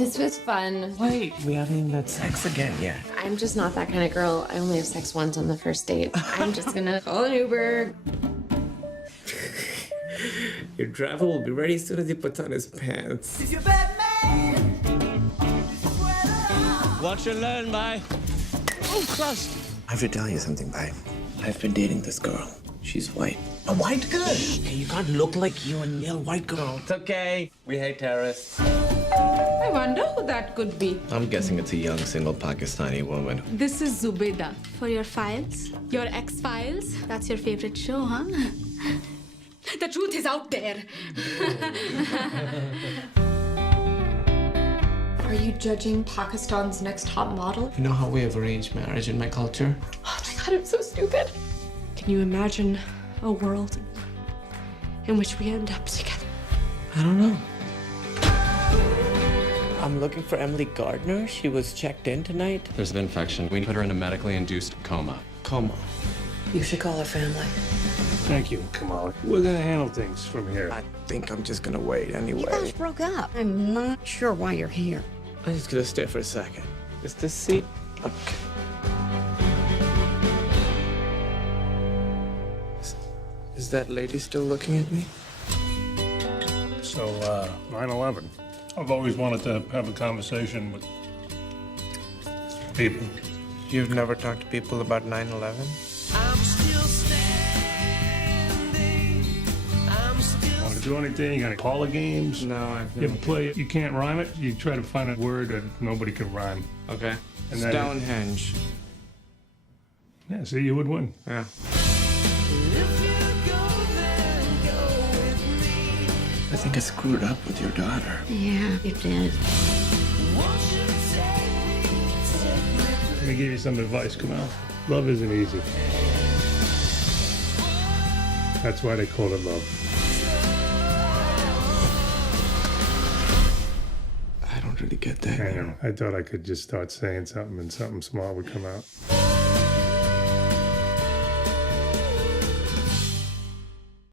This was fun. Wait, we haven't even had sex again yet. I'm just not that kind of girl. I only have sex once on the first date. I'm just gonna call an Uber. Your driver will be ready as soon as he puts on his pants. Watch and learn, bye. Oh, gosh. I have to tell you something, Bai. I've been dating this girl. She's white. A white girl? Hey, you can't look like you and yell white girl. It's okay. We hate terrorists. I wonder who that could be. I'm guessing it's a young, single Pakistani woman. This is Zubeda. For your files? Your X-Files? That's your favorite show, huh? The truth is out there. Are you judging Pakistan's next top model? You know how we have arranged marriage in my culture? Oh my god, I'm so stupid. Can you imagine a world in which we end up together? I don't know. I'm looking for Emily Gardner. She was checked in tonight. There's an infection. We put her in a medically induced coma. Coma. You should call her family. Thank you, Kamala. We're gonna handle things from here. I think I'm just gonna wait anyway. You guys broke up. I'm not sure why you're here. I'm just gonna stay for a second. Is this seat? Okay. Is that lady still looking at me? So, 9/11. I've always wanted to have a conversation with people. You've never talked to people about 9/11? Want to do anything? You got any parlor games? No, I've You ever play? You can't rhyme it. You try to find a word that nobody can rhyme. Okay. And then- Stonehenge. Yeah, see, you would win. Yeah. I think I screwed up with your daughter. Yeah, you did. Let me give you some advice, Kamal. Love isn't easy. That's why they call it love. I don't really get that. I know. I thought I could just start saying something and something smart would come out.